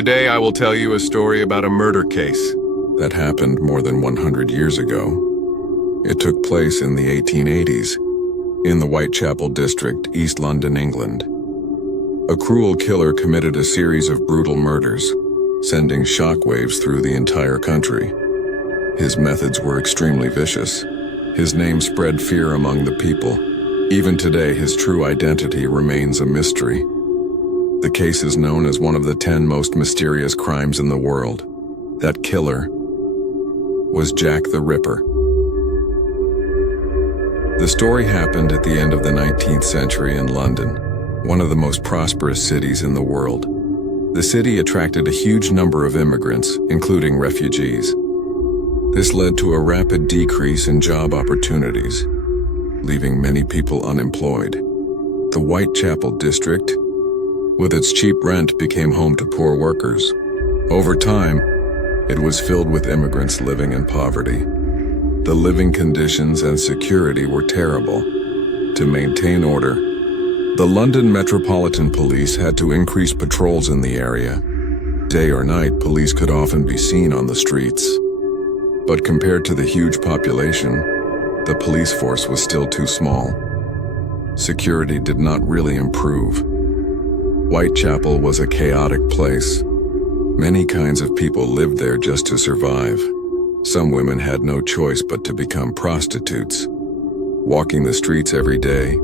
Today I will tell you a story about a murder case that happened more than 100 years ago. It took place in the 1880s in the Whitechapel district, East London, England. A cruel killer committed a series of brutal murders, sending shockwaves through the entire country. His methods were extremely vicious. His name spread fear among the people. Even today, his true identity remains a mystery. The case is known as one of the 10 most mysterious crimes in the world. That killer was Jack the Ripper. The story happened at the end of the 19th century in London, one of the most prosperous cities in the world. The city attracted a huge number of immigrants, including refugees. This led to a rapid decrease in job opportunities, leaving many people unemployed. The Whitechapel district, with its cheap rent, became home to poor workers. Over time, it was filled with immigrants living in poverty. The living conditions and security were terrible. To maintain order, the London Metropolitan Police had to increase patrols in the area. Day or night, police could often be seen on the streets. But compared to the huge population, the police force was still too small. Security did not really improve. Whitechapel was a chaotic place. Many kinds of people lived there just to survive. Some women had no choice but to become prostitutes, walking the streets every day,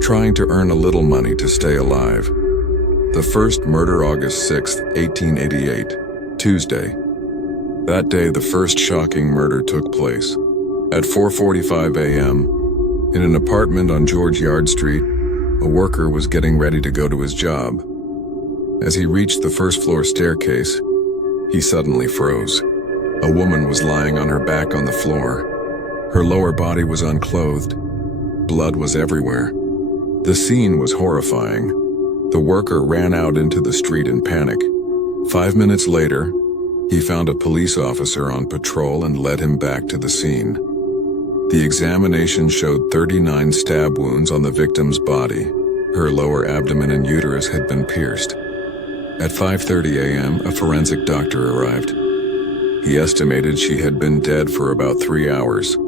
trying to earn a little money to stay alive. The first murder, August 6, 1888, Tuesday. That day, the first shocking murder took place. At 4:45 a.m., in an apartment on George Yard Street, a worker was getting ready to go to his job. As he reached the first-floor staircase, he suddenly froze. A woman was lying on her back on the floor. Her lower body was unclothed. Blood was everywhere. The scene was horrifying. The worker ran out into the street in panic. 5 minutes later, he found a police officer on patrol and led him back to the scene. The examination showed 39 stab wounds on the victim's body. Her lower abdomen and uterus had been pierced. At 5:30 a.m., a forensic doctor arrived. He estimated she had been dead for about 3 hours.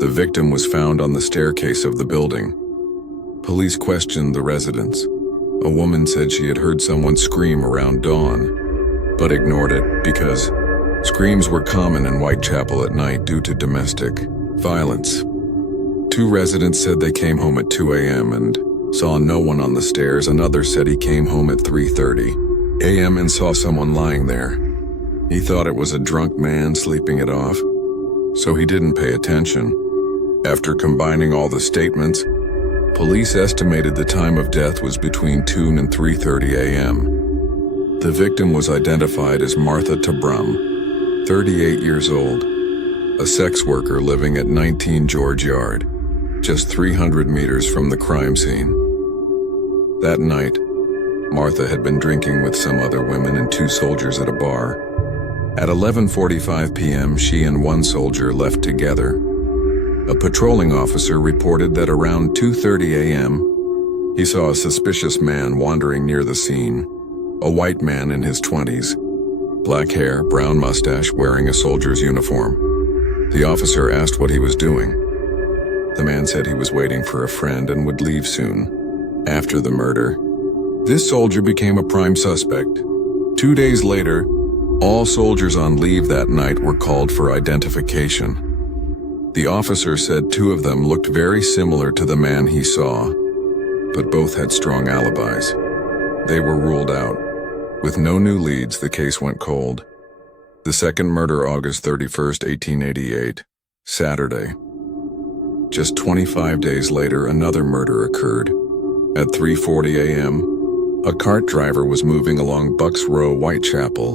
The victim was found on the staircase of the building. Police questioned the residents. A woman said she had heard someone scream around dawn, but ignored it because screams were common in Whitechapel at night due to domestic violence. 2 residents said they came home at 2 a.m. and saw no one on the stairs. Another said he came home at 3:30 a.m. and saw someone lying there. He thought it was a drunk man sleeping it off, so he didn't pay attention. After combining all the statements, police estimated the time of death was between 2 and 3:30 a.m. The victim was identified as Martha Tabrum, 38 years old, a sex worker living at 19 George Yard, just 300 meters from the crime scene. That night, Martha had been drinking with some other women and 2 soldiers at a bar. At 11:45 p.m., she and 1 soldier left together. A patrolling officer reported that around 2:30 a.m., he saw a suspicious man wandering near the scene. A white man in his 20s, black hair, brown mustache, wearing a soldier's uniform. The officer asked what he was doing. The man said he was waiting for a friend and would leave soon. After the murder, this soldier became a prime suspect. 2 days later, all soldiers on leave that night were called for identification. The officer said 2 of them looked very similar to the man he saw, but both had strong alibis. They were ruled out. With no new leads, the case went cold. The second murder, August 31st, 1888, Saturday. Just 25 days later, another murder occurred. At 3:40 a.m., a cart driver was moving along Bucks Row, Whitechapel,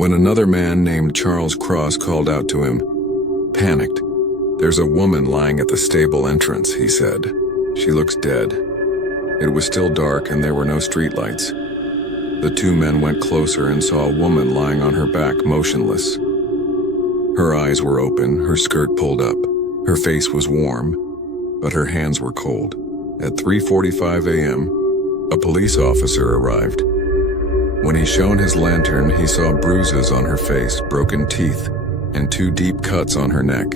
when another man named Charles Cross called out to him. Panicked, "There's a woman lying at the stable entrance," he said. "She looks dead." It was still dark and there were no streetlights. The 2 men went closer and saw a woman lying on her back, motionless. Her eyes were open, her skirt pulled up. Her face was warm, but her hands were cold. At 3:45 a.m., a police officer arrived. When he shone his lantern, he saw bruises on her face, broken teeth, and 2 deep cuts on her neck.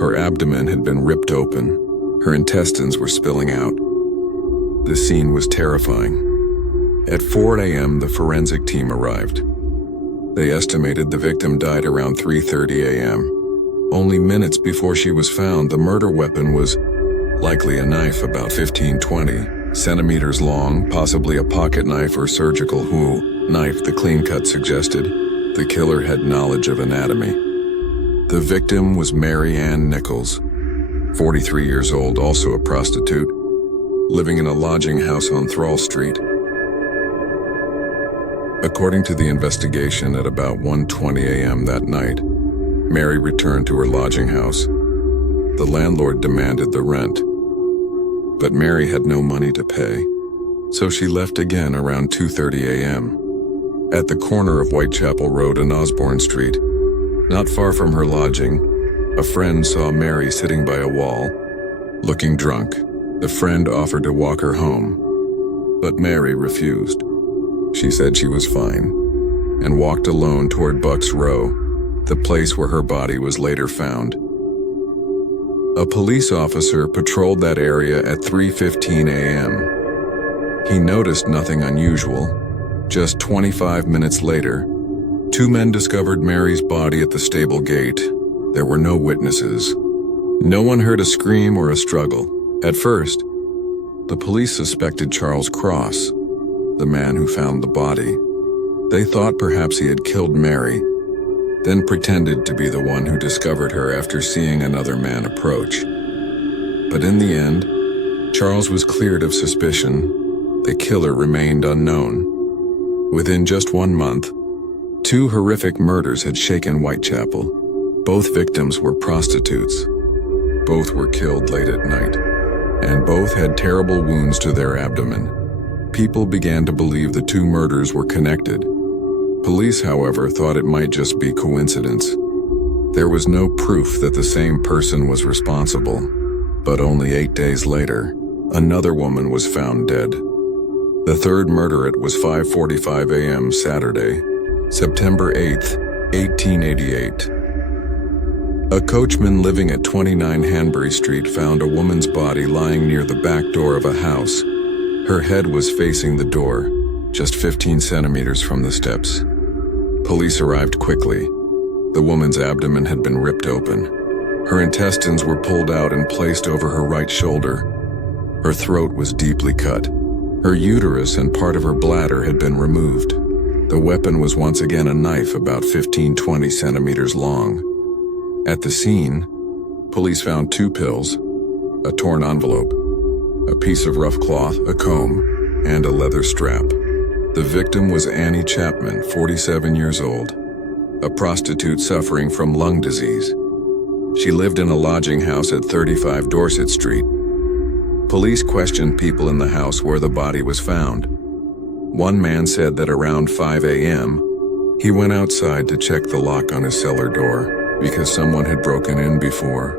Her abdomen had been ripped open. Her intestines were spilling out. The scene was terrifying. At 4 a.m., the forensic team arrived. They estimated the victim died around 3:30 a.m. Only minutes before she was found, the murder weapon was likely a knife about 15-20 centimeters long, possibly a pocket knife or surgical knife, the clean cut suggested. The killer had knowledge of anatomy. The victim was Mary Ann Nichols, 43 years old, also a prostitute, living in a lodging house on Thrall Street. According to the investigation, at about 1:20 a.m. that night, Mary returned to her lodging house. The landlord demanded the rent, but Mary had no money to pay, so she left again around 2:30 a.m. At the corner of Whitechapel Road and Osborne Street, not far from her lodging, a friend saw Mary sitting by a wall, looking drunk. The friend offered to walk her home, but Mary refused. She said she was fine, and walked alone toward Bucks Row, the place where her body was later found. A police officer patrolled that area at 3:15 a.m. He noticed nothing unusual. Just 25 minutes later, 2 men discovered Mary's body at the stable gate. There were no witnesses. No one heard a scream or a struggle. At first, the police suspected Charles Cross, the man who found the body. They thought perhaps he had killed Mary, then pretended to be the one who discovered her after seeing another man approach. But in the end, Charles was cleared of suspicion. The killer remained unknown. Within just 1 month, 2 horrific murders had shaken Whitechapel. Both victims were prostitutes. Both were killed late at night, and both had terrible wounds to their abdomen. People began to believe the 2 murders were connected. Police, however, thought it might just be coincidence. There was no proof that the same person was responsible. But only 8 days later, another woman was found dead. The third murder was 5:45 a.m. Saturday, September 8, 1888. A coachman living at 29 Hanbury Street found a woman's body lying near the back door of a house. Her head was facing the door, just 15 centimeters from the steps. Police arrived quickly. The woman's abdomen had been ripped open. Her intestines were pulled out and placed over her right shoulder. Her throat was deeply cut. Her uterus and part of her bladder had been removed. The weapon was once again a knife about 15-20 centimeters long. At the scene, police found 2 pills, a torn envelope, a piece of rough cloth, a comb, and a leather strap. The victim was Annie Chapman, 47 years old, a prostitute suffering from lung disease. She lived in a lodging house at 35 Dorset Street. Police questioned people in the house where the body was found. One man said that around 5 a.m., he went outside to check the lock on his cellar door because someone had broken in before.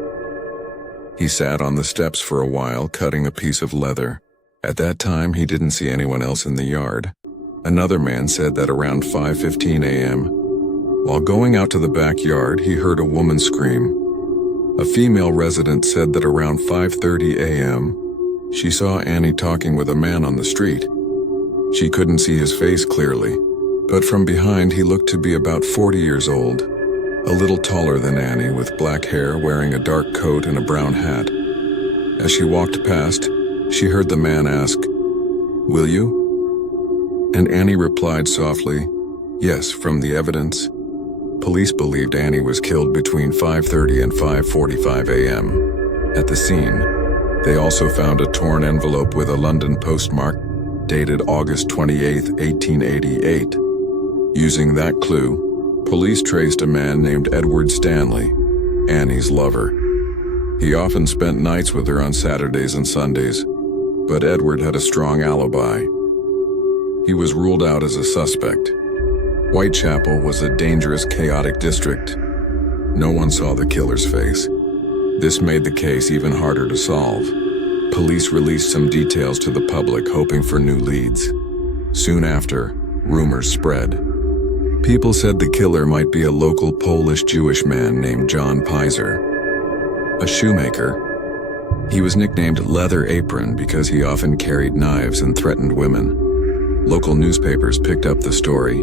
He sat on the steps for a while, cutting a piece of leather. At that time, he didn't see anyone else in the yard. Another man said that around 5:15 a.m., while going out to the backyard, he heard a woman scream. A female resident said that around 5:30 a.m., she saw Annie talking with a man on the street. She couldn't see his face clearly, but from behind he looked to be about 40 years old, a little taller than Annie, with black hair, wearing a dark coat and a brown hat. As she walked past, she heard the man ask, "Will you?" And Annie replied softly, "Yes." From the evidence, police believed Annie was killed between 5:30 and 5:45 a.m. At the scene, they also found a torn envelope with a London postmark dated August 28, 1888. Using that clue, police traced a man named Edward Stanley, Annie's lover. He often spent nights with her on Saturdays and Sundays, but Edward had a strong alibi. He was ruled out as a suspect. Whitechapel was a dangerous, chaotic district. No one saw the killer's face. This made the case even harder to solve. Police released some details to the public, hoping for new leads. Soon after, rumors spread. People said the killer might be a local Polish-Jewish man named John Pizer, a shoemaker. He was nicknamed Leather Apron because he often carried knives and threatened women. Local newspapers picked up the story.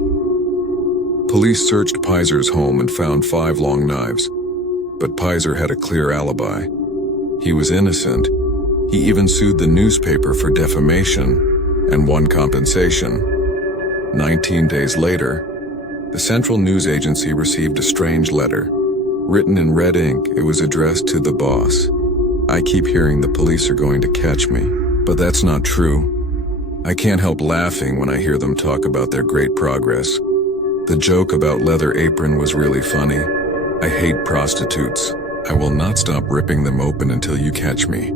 Police searched Pizer's home and found 5 long knives, but Pizer had a clear alibi. He was innocent. He even sued the newspaper for defamation and won compensation. 19 days later, the Central News Agency received a strange letter. Written in red ink, it was addressed to the boss. I keep hearing the police are going to catch me, but that's not true. I can't help laughing when I hear them talk about their great progress. The joke about Leather Apron was really funny. I hate prostitutes. I will not stop ripping them open until you catch me.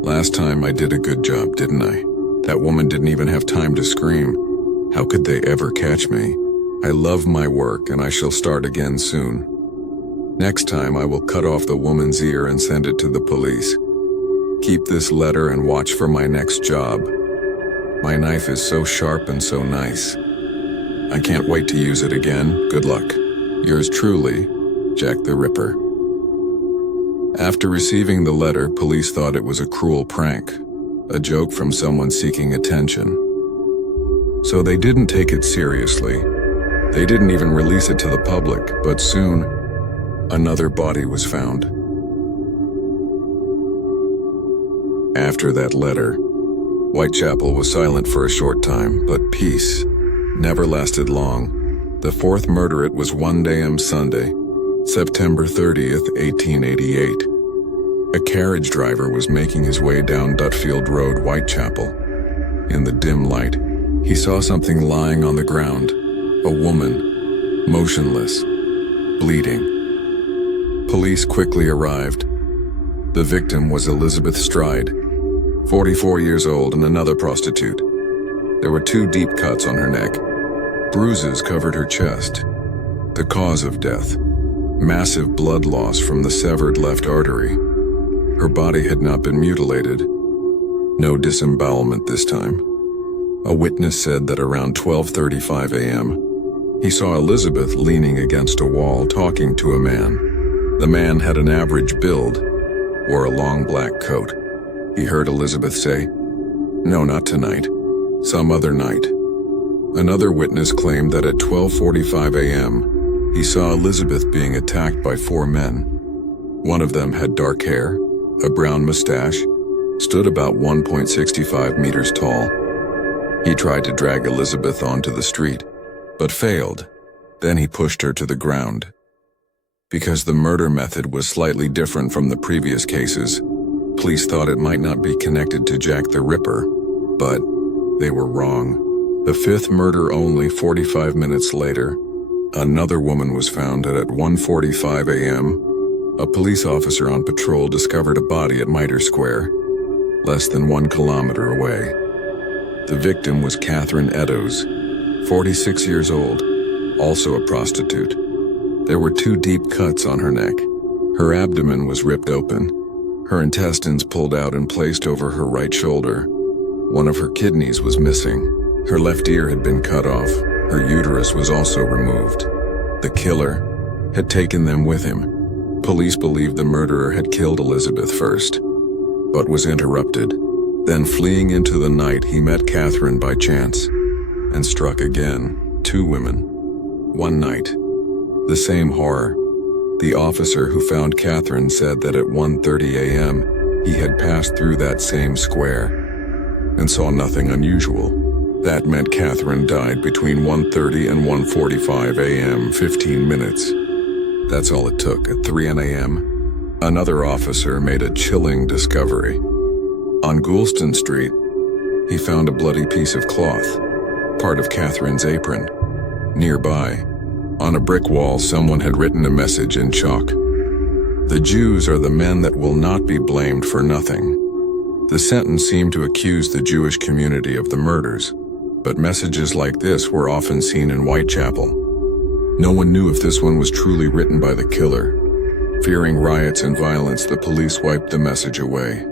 Last time I did a good job, didn't I? That woman didn't even have time to scream. How could they ever catch me? I love my work and I shall start again soon. Next time I will cut off the woman's ear and send it to the police. Keep this letter and watch for my next job. My knife is so sharp and so nice. I can't wait to use it again. Good luck. Yours truly, Jack the Ripper. After receiving the letter, police thought it was a cruel prank, a joke from someone seeking attention. So they didn't take it seriously. They didn't even release it to the public, but soon, another body was found. After that letter, Whitechapel was silent for a short time, but peace never lasted long. The 4th murder, it was 1 a.m. Sunday, September 30th, 1888. A carriage driver was making his way down Dutfield Road, Whitechapel. In the dim light, he saw something lying on the ground, a woman, motionless, bleeding. Police quickly arrived. The victim was Elizabeth Stride, 44 years old and another prostitute. There were 2 deep cuts on her neck. Bruises covered her chest. The cause of death: massive blood loss from the severed left artery. Her body had not been mutilated. No disembowelment this time. A witness said that around 12:35 a.m., he saw Elizabeth leaning against a wall talking to a man. The man had an average build, wore a long black coat. He heard Elizabeth say, "No, not tonight. Some other night." Another witness claimed that at 12:45 a.m., he saw Elizabeth being attacked by 4 men. One of them had dark hair, a brown mustache, stood about 1.65 meters tall. He tried to drag Elizabeth onto the street, but failed. Then he pushed her to the ground. Because the murder method was slightly different from the previous cases, police thought it might not be connected to Jack the Ripper, but they were wrong. The 5th murder, only 45 minutes later, another woman was found at 1:45 a.m. A police officer on patrol discovered a body at Mitre Square, less than 1 kilometer away. The victim was Catherine Eddowes, 46 years old, also a prostitute. There were 2 deep cuts on her neck. Her abdomen was ripped open, her intestines pulled out and placed over her right shoulder. One of her kidneys was missing. Her left ear had been cut off. Her uterus was also removed. The killer had taken them with him. Police believed the murderer had killed Elizabeth first, but was interrupted. Then, fleeing into the night, he met Catherine by chance and struck again. 2 women. One night. The same horror. The officer who found Catherine said that at 1:30 a.m. he had passed through that same square and saw nothing unusual. That meant Catherine died between 1:30 and 1:45 a.m., 15 minutes. That's all it took. At 3 a.m., another officer made a chilling discovery. On Goulston Street, he found a bloody piece of cloth, part of Catherine's apron. Nearby, on a brick wall, someone had written a message in chalk. "The Jews are the men that will not be blamed for nothing." The sentence seemed to accuse the Jewish community of the murders, but messages like this were often seen in Whitechapel. No one knew if this one was truly written by the killer. Fearing riots and violence, the police wiped the message away.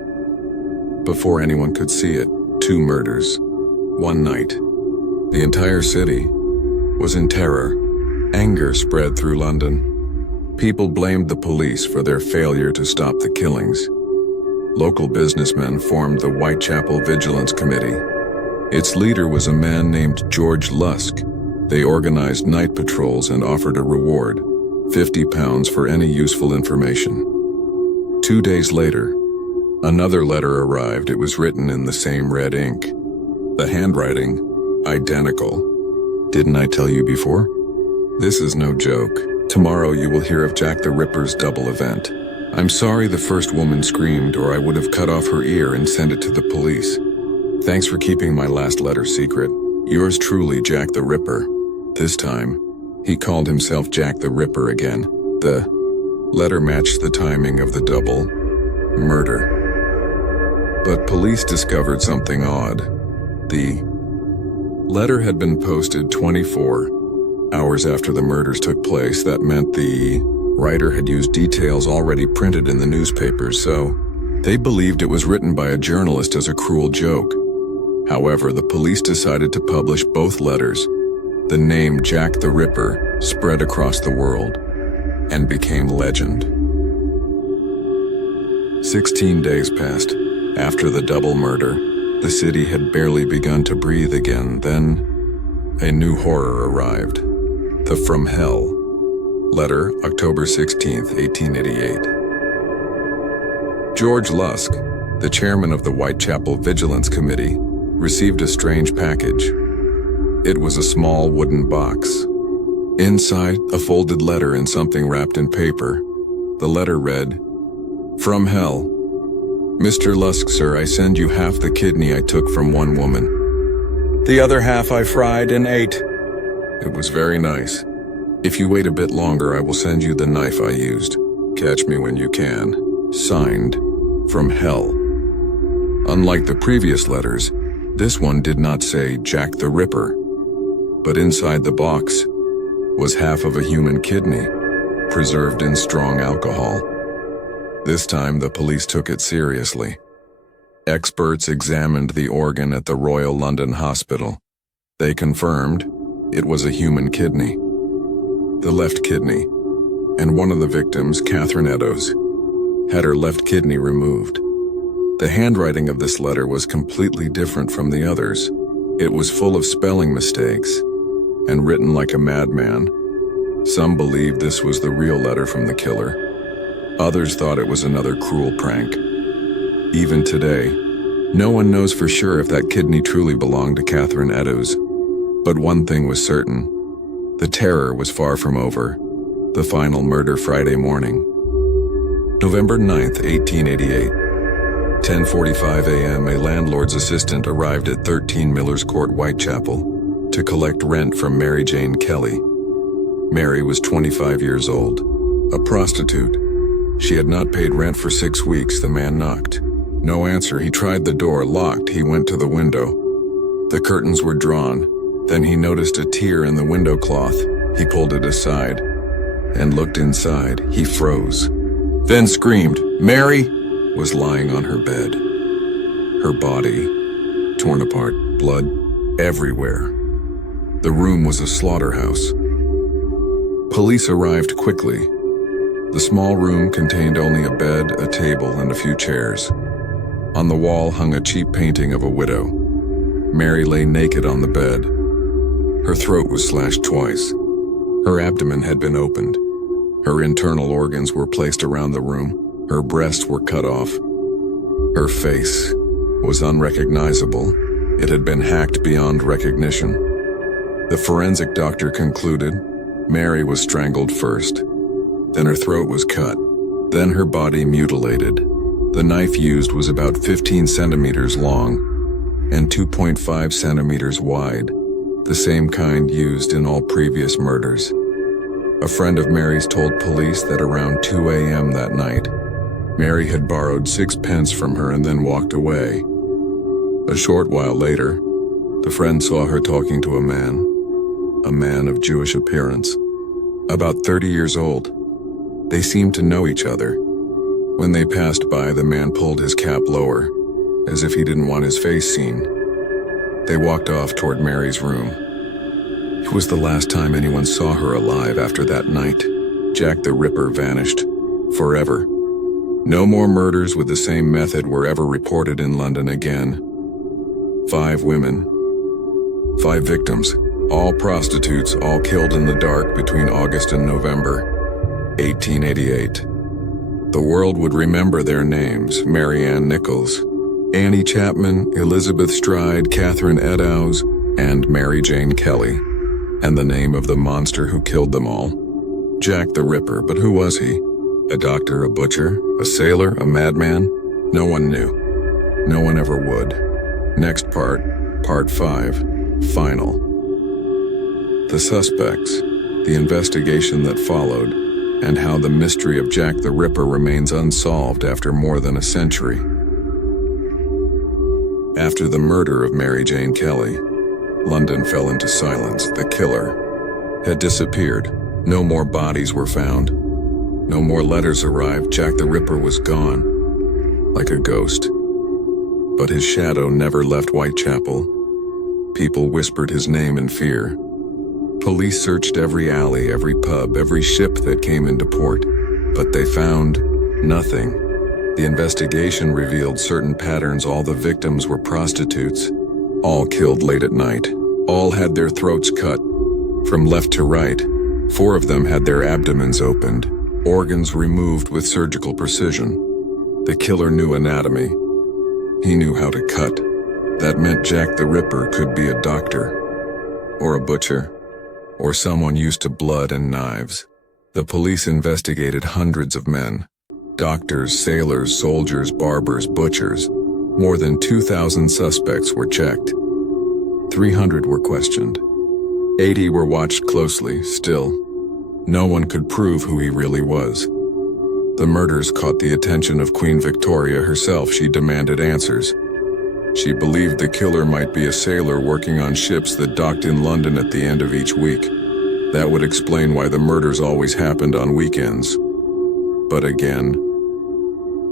Before anyone could see it, 2 murders, one night. The entire city was in terror. Anger spread through London. People blamed the police for their failure to stop the killings. Local businessmen formed the Whitechapel Vigilance Committee. Its leader was a man named George Lusk. They organized night patrols and offered a reward, £50 for any useful information. 2 days later, another letter arrived. It was written in the same red ink. The handwriting, identical. Didn't I tell you before? This is no joke. Tomorrow you will hear of Jack the Ripper's double event. I'm sorry the first woman screamed, or I would have cut off her ear and sent it to the police. Thanks for keeping my last letter secret. Yours truly, Jack the Ripper. This time, he called himself Jack the Ripper again. The letter matched the timing of the double murder. But police discovered something odd. The letter had been posted 24 hours after the murders took place. That meant the writer had used details already printed in the newspapers, so they believed it was written by a journalist as a cruel joke. However, the police decided to publish both letters. The name Jack the Ripper spread across the world and became legend. 16 days passed. After the double murder, the city had barely begun to breathe again. Then, a new horror arrived. The From Hell letter, October 16, 1888. George Lusk, the chairman of the Whitechapel Vigilance Committee, received a strange package. It was a small wooden box. Inside, a folded letter and something wrapped in paper. The letter read, "From Hell. Mr. Lusk, sir, I send you half the kidney I took from one woman. The other half I fried and ate." It was very nice. "If you wait a bit longer, I will send you the knife I used. Catch me when you can." Signed, From Hell. Unlike the previous letters, this one did not say Jack the Ripper, but inside the box was half of a human kidney, preserved in strong alcohol. This time, the police took it seriously. Experts examined the organ at the Royal London Hospital. They confirmed it was a human kidney, the left kidney, and one of the victims, Catherine Eddowes, had her left kidney removed. The handwriting of this letter was completely different from the others. It was full of spelling mistakes and written like a madman. Some believed this was the real letter from the killer. Others thought it was another cruel prank. Even today, no one knows for sure if that kidney truly belonged to Catherine Eddowes. But one thing was certain: the terror was far from over. The final murder Friday morning. November 9th, 1888. 10:45 a.m. A landlord's assistant arrived at 13 Miller's Court, Whitechapel, to collect rent from Mary Jane Kelly. Mary was 25 years old, a prostitute. She had not paid rent for 6 weeks. The man knocked. No answer. He tried the door, locked. He went to the window. The curtains were drawn. Then he noticed a tear in the window cloth. He pulled it aside and looked inside. He froze, then screamed. Mary was lying on her bed, her body torn apart, blood everywhere. The room was a slaughterhouse. Police arrived quickly. The small room contained only a bed, a table, and a few chairs. On the wall hung a cheap painting of a widow. Mary lay naked on the bed. Her throat was slashed twice. Her abdomen had been opened. Her internal organs were placed around the room. Her breasts were cut off. Her face was unrecognizable. It had been hacked beyond recognition. The forensic doctor concluded Mary was strangled first. Then her throat was cut. Then her body mutilated. The knife used was about 15 centimeters long and 2.5 centimeters wide, the same kind used in all previous murders. A friend of Mary's told police that around 2 a.m. that night, Mary had borrowed 6 pence from her and then walked away. A short while later, the friend saw her talking to a man of Jewish appearance, about 30 years old. They seemed to know each other. When they passed by, the man pulled his cap lower, as if he didn't want his face seen. They walked off toward Mary's room. It was the last time anyone saw her alive after that night. Jack the Ripper vanished. Forever. No more murders with the same method were ever reported in London again. 5 women. 5 victims. All prostitutes, all killed in the dark between August and November 1888. The world would remember their names: Mary Ann Nichols, Annie Chapman, Elizabeth Stride, Catherine Eddowes, and Mary Jane Kelly. And the name of the monster who killed them all. Jack the Ripper, but who was he? A doctor, a butcher, a sailor, a madman? No one knew. No one ever would. Next part, part 5, final. The suspects, the investigation that followed, and how the mystery of Jack the Ripper remains unsolved after more than a century. After the murder of Mary Jane Kelly, London fell into silence. The killer had disappeared. No more bodies were found. No more letters arrived. Jack the Ripper was gone, like a ghost. But his shadow never left Whitechapel. People whispered his name in fear. Police searched every alley, every pub, every ship that came into port, but they found nothing. The investigation revealed certain patterns. All the victims were prostitutes, all killed late at night. All had their throats cut, from left to right. 4 of them had their abdomens opened, organs removed with surgical precision. The killer knew anatomy. He knew how to cut. That meant Jack the Ripper could be a doctor, or a butcher, or someone used to blood and knives. The police investigated hundreds of men. Doctors, sailors, soldiers, barbers, butchers. More than 2,000 suspects were checked. 300 were questioned. 80 were watched closely. Still, no one could prove who he really was. The murders caught the attention of Queen Victoria herself. She demanded answers. She believed the killer might be a sailor working on ships that docked in London at the end of each week. That would explain why the murders always happened on weekends. But again,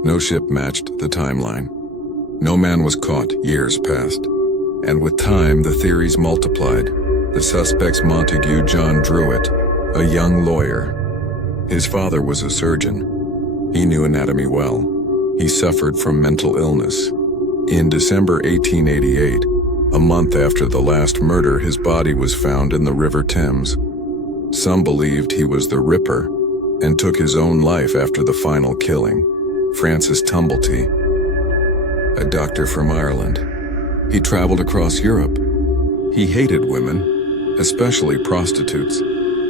no ship matched the timeline. No man was caught. Years passed. And with time, the theories multiplied. The suspect's Montague John Druitt, a young lawyer. His father was a surgeon. He knew anatomy well. He suffered from mental illness. In December 1888, a month after the last murder, his body was found in the River Thames. Some believed he was the Ripper and took his own life after the final killing. Francis Tumblety, a doctor from Ireland. He traveled across Europe. He hated women, especially prostitutes.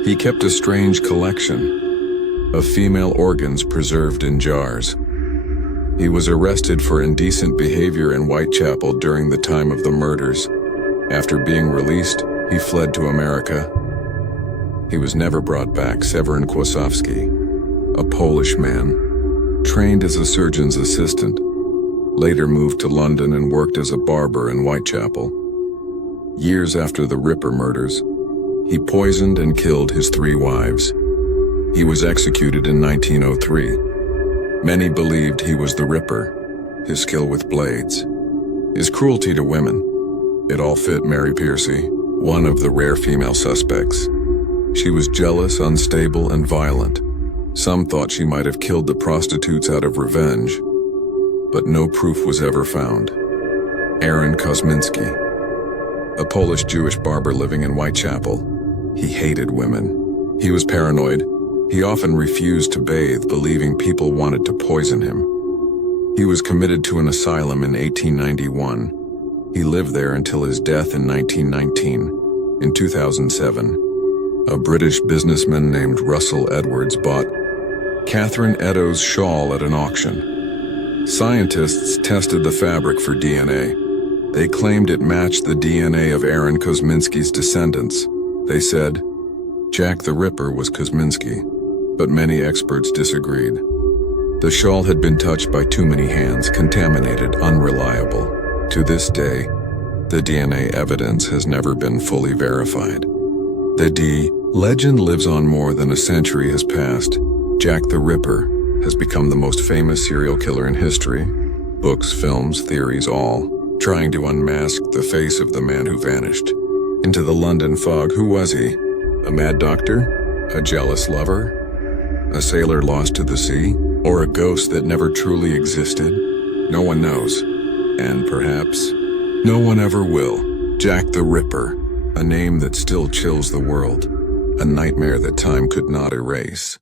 He kept a strange collection of female organs preserved in jars. He was arrested for indecent behavior in Whitechapel during the time of the murders. After being released, he fled to America. He was never brought back. Severin Kłosowski, a Polish man, trained as a surgeon's assistant, later moved to London and worked as a barber in Whitechapel. Years after the Ripper murders, he poisoned and killed his 3 wives. He was executed in 1903. Many believed he was the Ripper, his skill with blades, his cruelty to women. It all fit Mary Piercy, one of the rare female suspects. She was jealous, unstable, and violent. Some thought she might have killed the prostitutes out of revenge, but no proof was ever found. Aaron Kosminski, a Polish Jewish barber living in Whitechapel. He hated women. He was paranoid. He often refused to bathe, believing people wanted to poison him. He was committed to an asylum in 1891. He lived there until his death in 1919. In 2007, a British businessman named Russell Edwards bought Catherine Eddowes' shawl at an auction. Scientists tested the fabric for DNA. They claimed it matched the DNA of Aaron Kosminski's descendants. They said Jack the Ripper was Kosminski, but many experts disagreed. The shawl had been touched by too many hands, contaminated, unreliable. To this day, the DNA evidence has never been fully verified. The legend lives on. More than a century has passed. Jack the Ripper has become the most famous serial killer in history. Books, films, theories, all. trying to unmask the face of the man who vanished. Into the London fog, who was he? A mad doctor? A jealous lover? A sailor lost to the sea? Or a ghost that never truly existed? No one knows. And perhaps, no one ever will. Jack the Ripper, a name that still chills the world. A nightmare that time could not erase.